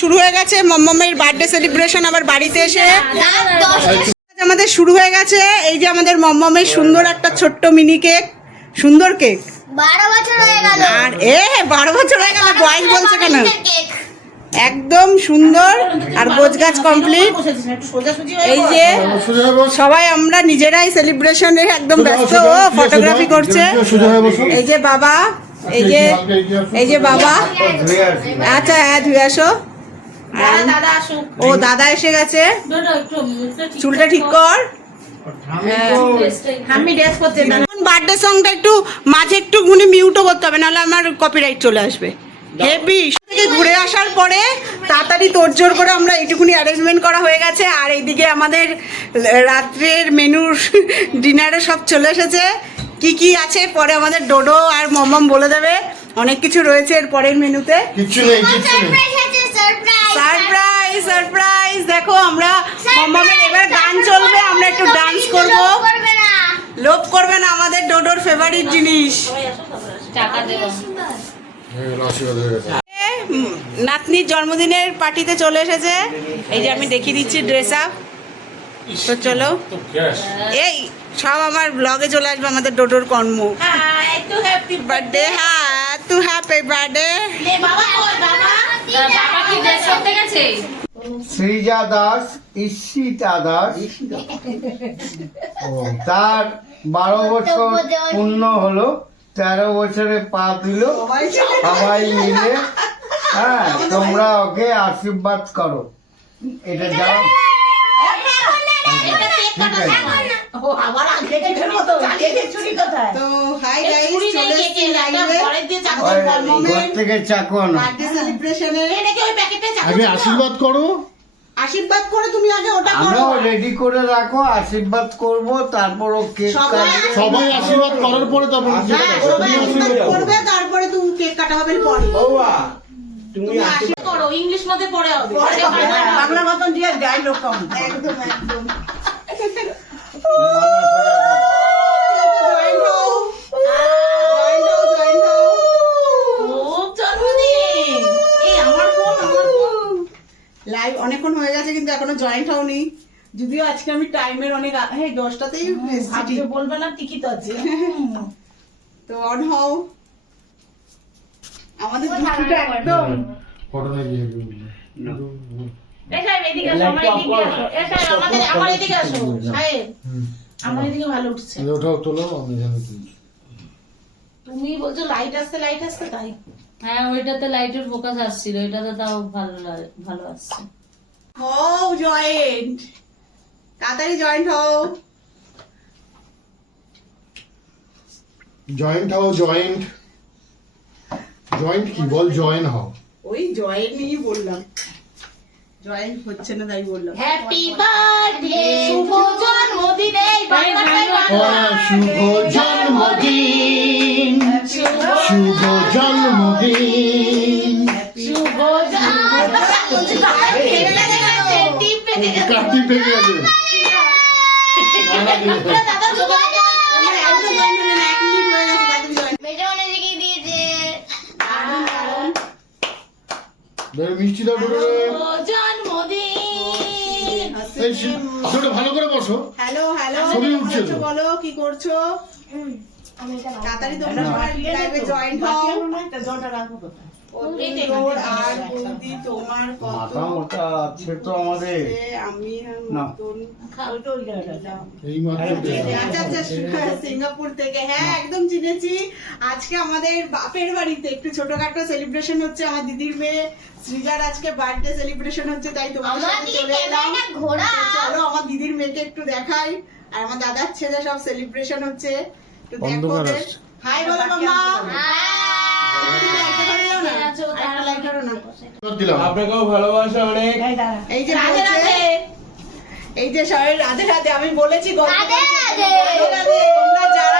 শুরু হয়ে গেছে। মম্মমের বার্থডে সেলিব্রেশন আবার বাড়িতে এসে। আমাদের শুরু হয়ে গেছে। এই যে আমাদের মম্মমের সুন্দর একটা ছোট্ট মিনি কেক সুন্দর কেক বারো বছর হয়ে গেল। আর এ বারো বছর হয়ে গেল বয়স বলছে কেন? একদম সুন্দর আর গোছ গাছ কমপ্লিট এই যে সবাই আমরা নিজেরাই সেলিব্রেশনে একদম ব্যস্ত। ও ফটোগ্রাফি করছে। এই যে বাবা এই যে এই যে বাবা। আচ্ছা হ্যাঁ ধুয়ে আসো। ও দাদা এসে গেছে। চুলটা ঠিক কর। বার্থডে সংটা একটু মাঝে একটু গুনে মিউটও করতে হবে নাহলে আমার কপিরাইট চলে আসবে। হেভি থেকে ঘুরে আসার পরে তাড়াতাড়ি তোড়জোড় করে আমরা এইটুকুনি অ্যারেঞ্জমেন্ট করা হয়ে গেছে আর এইদিকে আমাদের রাত্রের মেনুর ডিনারে সব চলে এসেছে। কি কি আছে? পরে আমাদের ডোডো আর মমম বলে দেবে। অনেক কিছু রয়েছে এর পরের মেনুতে কিচ্ছু নেই কিচ্ছু নেই। সারপ্রাইজ সারপ্রাইজ দেখো আমরা মমমের এবার গান চলবে আমরা একটু ডান্স করব। লোভ করবে না। আমাদের ডোডোর ফেভারিট জিনিস। টাকা দেবো। নাতনির জন্মদিনের পার্টিতে চলে এসেছে। এই যে আমি দেখিয়ে দিচ্ছি ড্রেস আপ তো চলো। এই সব আমার ব্লগে চলে আসবে আমাদের ডোডোর কর্ম। হ্যাঁ একটু হ্যাপি বার্থডে হ্যাঁ টু হ্যাপি বার্থডে বাবা। বাবা বাবা কি ড্রেস করতে গেছে? শ্রীজা দাস ঈশিতা দাস। তার বারো বছর পূর্ণ হলো তেরো বছরে পা দিল। সবাই মিলে হ্যাঁ তোমরা ওকে আশীর্বাদ করো। এটা যাও। আগে আশীর্বাদ করো। আশীর্বাদ করে তুমি আগে ওটা করো। আমরাও রেডি করে রাখো আশীর্বাদ করব তারপর ও কেক সবাই সবাই আশীর্বাদ করার পরে তারপর হ্যাঁ, করবে তারপরে তুমি কেক কাটা হবে পরে। তুমি করো ইংলিশ মধ্যে পড়ে হবে। পরে হবে, বাংলা মতন দিয়ে যাই লোক একদম একদম। লাইভ অনেকক্ষণ হয়ে গেছে কিন্তু এখনও জয়েন্ট হওনি। যদিও আজকে আমি টাইমের অনেক হ্যাঁ দশটাতেই বলবে না টিকিট আছে। তো অন হও। আমাদের দুটোটা একদম। ফটো নাকি এই এদিকে আসো আমার এদিকে আসো। এই আমাদের আমার এদিকে আসো সাহেব। আমার এদিকে ভালো উঠছে। ওটাও তোলো আমি এখানে তুমি বলছো লাইট আসছে লাইট আসছে তাই? হ্যাঁ ওইটাতে লাইটের ফোকাস আসছিল এটাতে তাও ভালো ভালো আসছে। হও জয়েন্ট তাড়াতাড়ি জয়েন্ট হও। জয়েন্ট হও জয়েন্ট জয়েন্ট কি বল জয়েন হও ওই জয়েন্ট নিয়ে বললাম জয়েন্ট হচ্ছে না তাই বললাম হ্যাপি বার্থডে শুভ জন্মদিন এই শুভ জন্মদিন শুভ জন্মদিন শুভ জন্মদিন গেছে দাদা জোগাড় কর। আমার একদম জয়েন্ট হলে না এক মিনিট হয়ে গেছে তাড়াতাড়ি জয়েন্ট মেজো মনে শিখিয়ে দিয়েছে বেশ মিষ্টি দাও টোটো শুভ জন্মদিন ভালো করে বসো হ্যালো হ্যালো। বলো কি করছ তাড়াতাড়ি তোমরা লাইভে হও। আচ্ছা আচ্ছা সিঙ্গাপুর থেকে। হ্যাঁ একদম চিনেছি। আজকে আমাদের বাপের বাড়িতে একটু ছোটখাটো সেলিব্রেশন হচ্ছে আমার দিদির মেয়ে। সৃজার আজকে বার্থডে সেলিব্রেশন হচ্ছে তাই তোমার সাথে চলে এলাম। চলো আমার দিদির মেয়েকে একটু দেখাই। আর আমার দাদার ছেলে সব সেলিব্রেশন হচ্ছে। অন্ধকার আসছে। হাই বলো মামা। আরেকটা লাইট ধরো না। দিলাম আপনাকেও ভালোবাসা অনেক। এই যে রাধে রাধে। এই যে সবাই রাধে রাধে। আমি বলেছি। তোমরা যারাই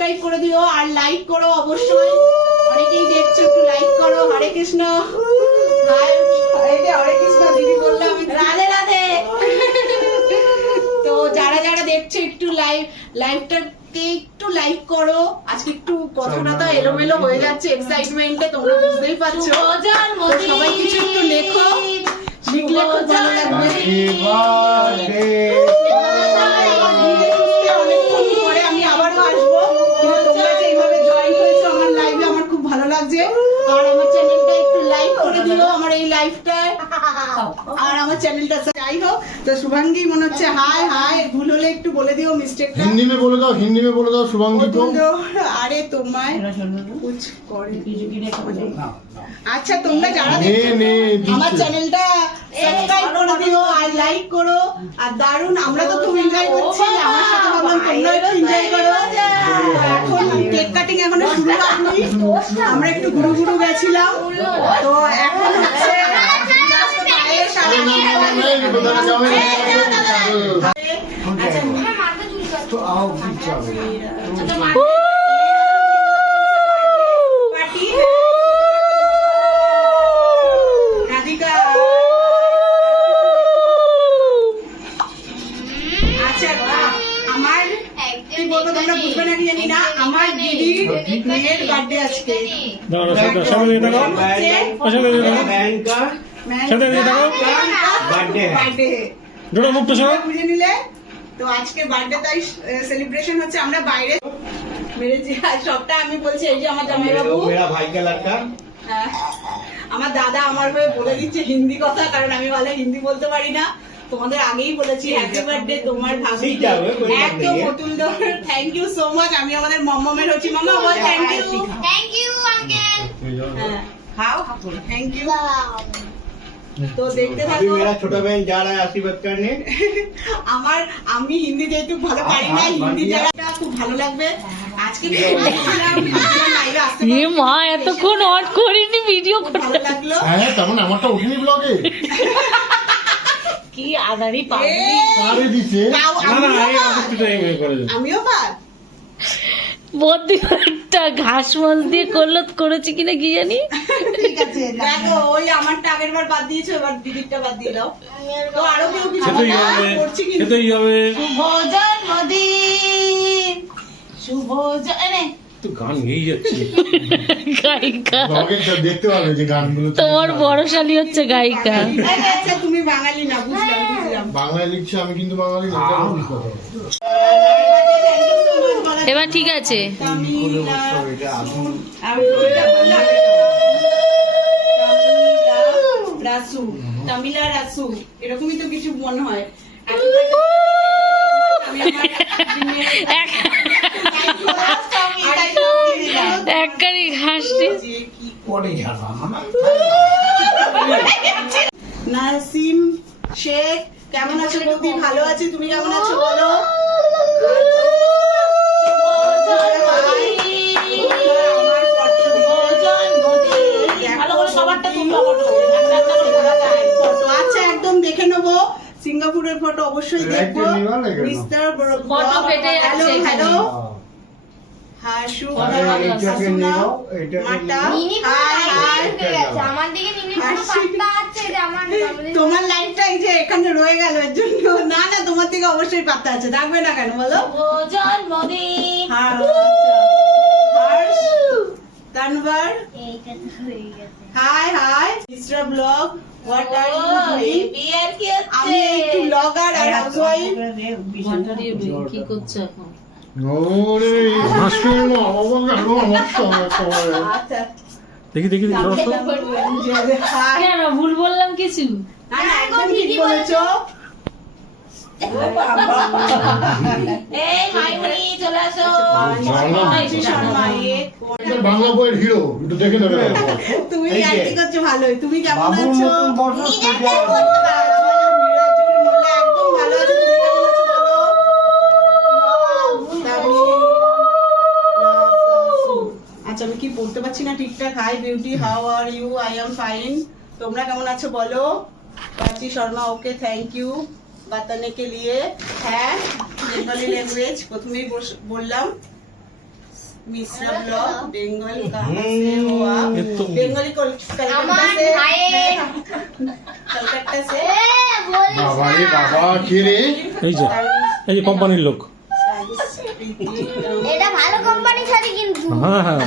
সাবস্ক্রাইব করে দিও আর লাইক করো অবশ্যই। অনেকেই দেখছ একটু লাইক করো। হরে কৃষ্ণ। হ্যাঁ, হরে কৃষ্ণ দিদি বললাম রাধে রাধে। তো যারা যারা দেখছে একটু লাইভ লাইভটা একটু লাইক করো। আজকে একটু কথাটা তো এলোমেলো হয়ে যাচ্ছে এক্সাইটমেন্টে তোমরা বুঝতেই পারছ। শুভাঙ্গী মনে হচ্ছে হাই হাই ভুল হলে একটু বলে দিও মিস্টেক হিন্দি মে বলে দাও হিন্দি মে বলে দাও শুভাঙ্গী তো। আরে তোমায় আচ্ছা তোমরা যারা আমার চ্যানেলটা সাবস্ক্রাইব করে দিও আর লাইক করো আর দারুণ আমরা তো তুমি এনজয় করছি আমার সাথে ভাবলাম তোমরা একটু এনজয় করো। এখন কেক কাটিং এখনও শুরু আমরা একটু ঘুরু ঘুরু গেছিলাম। তো এখন হচ্ছে নাকি জানি না আমার দিদির মেয়ের বার্থডে আজকে থাকো। মুক্ত বুঝে নিলে। তো আজকে বার্থডে তাই সেলিব্রেশন হচ্ছে আমরা বাইরে মেরেছি সবটা আমি বলছি এই যে আমার জামাই বাবু মেরা ভাই কে হ্যাঁ। আমার দাদা আমার হয়ে বলে দিচ্ছে হিন্দি কথা কারণ আমি ভালো হিন্দি বলতে পারি না। তোমাদের আগেই বলেছি হ্যাপি বার্থডে তোমার ভাবি। একদম অতুল দর থ্যাংক ইউ সো মাচ আমি আমাদের মম্মমের হচ্ছি। মামা বল thank you thank you uncle হ্যাঁ। থ্যাংক ইউ তো দেখতে अभी থাকো मेरा छोटा बहन जा रहा है आशीर्वाद करने আমার আমি হিন্দি যেহেতু ভালো পারি না আহা, হিন্দি বানিয়া। জায়গাটা খুব ভালো লাগবে আজকে তো বলেছিলাম, ভাবছিলাম লাইভে আসতে এ পারবো মা না। এতক্ষণ অন করিনি ভিডিও খুব ভালো লাগলো হ্যাঁ তেমন আমারটা ওঠেনি ব্লগে কি আদারি পাবি এই, আরে দিছে তাও না না আমিও এই পার। ঘাস মাছ দিয়ে করল করেছি কিনা কি জানি? ঠিক আছে দেখো ওই আমারটা আগের বার বাদ দিয়েছ এবার দিদিরটা বাদ দিয়ে দাও। তো আরও কেউ কিছু খেতেই হবে করছি হবে শুভ জন্মদিন! শুভ জ- গান গেয়ে যাচ্ছে। গায়িকা। দেখতে পাবে যে গানগুলো তোমার বড় শালি হচ্ছে গায়িকা। আচ্ছা তুমি বাঙালি না বুঝলাম বুঝলাম। বাংলায় লিখছে আমি কিন্তু বাঙালি। এবার ঠিক আছে। রাসু তামিলা রাসু এরকমই তো কিছু মনে? হয় কি নাসিম শেখ কেমন আছো বৌদি ভালো আছি তুমি কেমন আছো? বলো। আচ্ছা একদম দেখে নেব। সিঙ্গাপুরের ফটো অবশ্যই দেখব? মিস্টার হ্যালো হ্যালো তোমার লাইফটা এই যে এখানে রয়ে গেল এর জন্য। না না তোমার থেকে অবশ্যই পাত্তা আছে থাকবে না কেন বলো? জন্মদিন। হ্যাঁ, আচ্ছা। হয়ে hi hi blog what are you doing আমি একটু ব্লগার আর হাউসওয়াইফ কি করছ এখন? দেখি দেখি দেখি, কেন ভুল বললাম কিছু। বাংলা বইয়ের হিরো একটু দেখে নেবে তুমি করছ ভালোই। তুমি কেমন আছো? পড়তে পারছি না ঠিকঠাক। Hi beauty how are you I am fine তোমরা কেমন আছো বলো? Prachi Sharma okay thank you বাতানে কে লিয়ে। হ্যাঁ বেঙ্গলি ল্যাঙ্গুয়েজ প্রথমেই বললাম। মিশ্রা ব্লগ বেঙ্গল কাহা সে হো আপ এ তো- বেঙ্গলি কলকাতা সে কলকাতা সে বাবা রে বাবা কে রে? এই যে এই যে কোম্পানির লোক। এটা ভালো কোম্পানি শাড়ি কিন্তু। হ্যাঁ হ্যাঁ।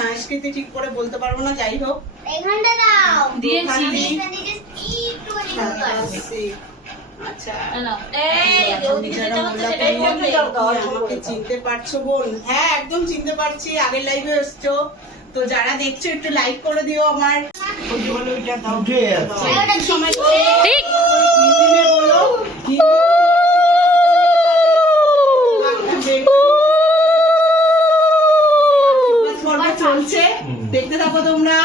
সংস্কৃতি ঠিক করে বলতে পারব না যাই হোক। এখানটা দাও। দিয়েছি just একটুখানি আচ্ছা। কি আমাকে চিনতে পারছ বোন। হ্যাঁ একদম চিনতে পারছি আগের লাইভে এসছো। তো যারা দেখছ একটু লাইক করে দিও আমার। সময় বলো পর্ব চলছে দেখতে থাকো তোমরা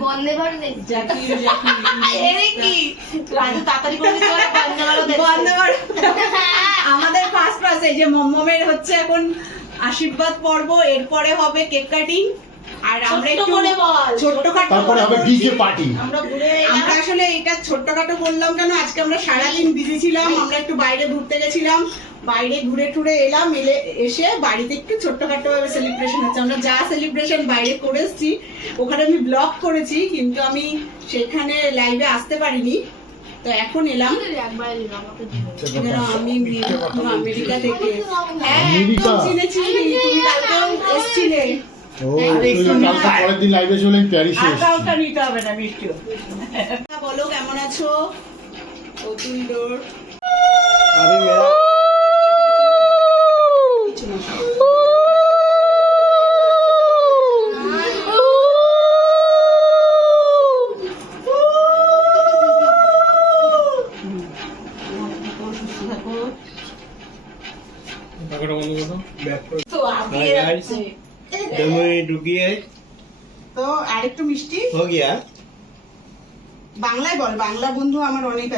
বন্দে ভারত। কি? রাজু তাড়াতাড়ি করে। আমাদের ফার্স্ট পাশে এই যে মমমের হচ্ছে এখন আশীর্বাদ পর্ব এরপরে হবে কেক কাটিং। আর আমরা একটু করে বল। ছোট্টখাটো তারপরে হবে ডিজে পার্টি আমরা আসলে এটা ছোট্টখাটো বললাম কেন? আজকে আমরা সারাদিন বিজি ছিলাম আমরা একটু বাইরে ঘুরতে গেছিলাম। বাইরে ঘুরে টুরে এলাম এলে এসে বাড়িতে একটু ছোট্টখাটো ভাবে সেলিব্রেশন হচ্ছে। আমরা যা সেলিব্রেশন বাইরে করে এসেছি ওখানে আমি ব্লগ করেছি কিন্তু আমি সেখানে লাইভে আসতে পারিনি। তো এখন এলাম। আমি আমেরিকা থেকে হ্যাঁ একদম চিনেছি। তুমি কালকেও এসছিলে। ও তুই কালকে পরের দিন লাইভে চলে প্যারিসে এসেছি। নিতে হবে না মিষ্টিও। বলো কেমন আছো? অতুল ডোর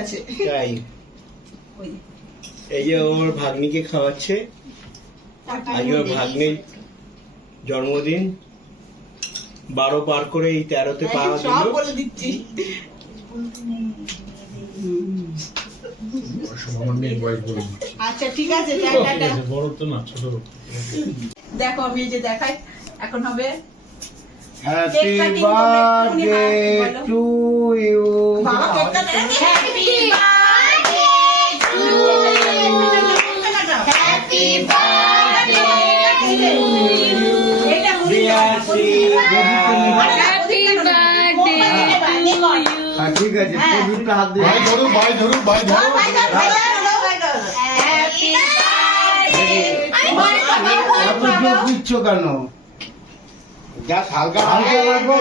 আছে। তাই। এই যে ওর ভাগ্নিকে খাওয়াচ্ছে আজকে ওর ভাগ্নির জন্মদিন বারো পার করে এই তেরোতে পা হ্যাঁ, সব বলে দিচ্ছি। আচ্ছা ঠিক আছে যা, টাটা। বড় তো না ছোট। দেখো আমি যে দেখাই এখন হবে happy birthday. To you. Happy happy birthday এটা মুড়ি দাও। হ্যাপি বার্থডে হ্যাঁ, ঠিক আছে প্রদীপটা হাত দিয়ে ভাই ধরু ভাই ধরু ভাই ধরু হ্যাপি দিচ্ছ কেন যা হালকা হালকা রাখো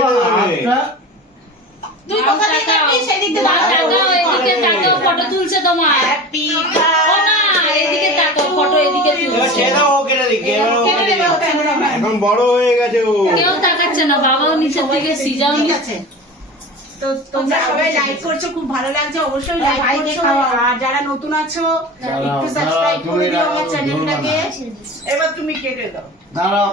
তুই কোথা থেকে সেদিক থেকে তাকাও এদিকে তাকাও ফটো তুলছে তোমার হ্যাপি ও না এদিকে তাকাও ফটো এদিকে তুলছে। দিকে। এখন বড় হয়ে গেছে ও। কেউ তাকাচ্ছে না বাবাও নিচের দিকে সিজাও নিচ্ছে। তো তোমরা সবাই লাইক করছ খুব ভালো লাগছে অবশ্যই লাইক করছ। আর যারা নতুন আছো একটু সাবস্ক্রাইব করে দিও আমার চ্যানেলটাকে এবার তুমি কেটে দাও। দাঁড়াও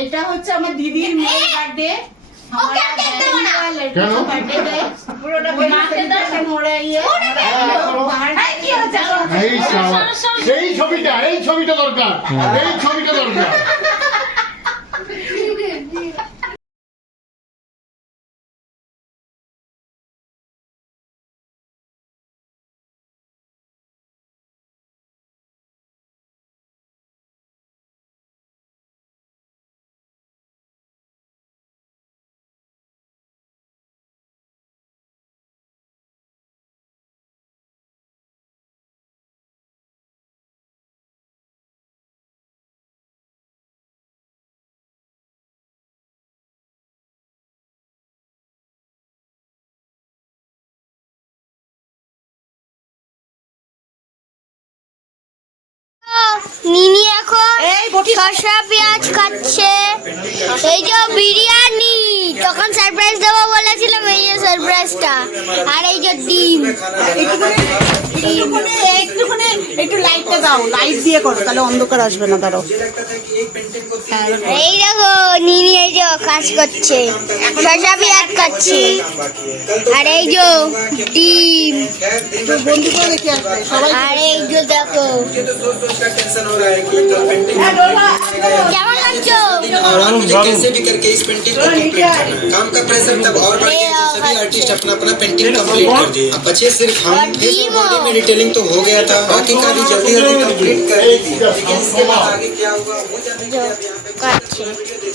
এটা হচ্ছে আমার দিদির মেয়ের বার্থডে ওকে, ওকে, দেবো না। কেন? পুরোটা মাকে দাও। মোড়ে ইয়ে বাহার কি হচ্ছে এখন? এই শালা, এই ছবিটা এই ছবিটা দরকার এই ছবিটা দরকার নিনি এখন শসা পেঁয়াজ খাচ্ছে এই যে বিরিয়ানি। তখন সারপ্রাইজ দেবো বলেছিলাম এই যে সারপ্রাইজটা আর এই যে ডিম। একটুখানি একটুখানি একটু লাইটটা দাও। লাইট দিয়ে করো তাহলে অন্ধকার আসবে না দাঁড়াও। এই দেখো নিনি এই যে কাজ করছে। শসা পেঁয়াজ খাচ্ছে আর এই যে ডিম। একটু বন্ধু করে দেখি। रिएक्शन हो रहा है कोई कारपेंटिंग केवल लंचो और आपने कैसे भी करके इस पेंटिंग को कंप्लीट करना है। काम का प्रेशर तब और बढ़ गया सभी आर्टिस्ट अपना अपना पेंटिंग कंप्लीट कर दिए अब बचे सिर्फ़ हम फेस बॉडी में डिटेलिंग तो हो गया था बाकी का भी जल्दी जल्दी कंप्लीट कर लेकिन इसके बाद आगे क्या हुआ वो जानने के लिए आप यहाँ पे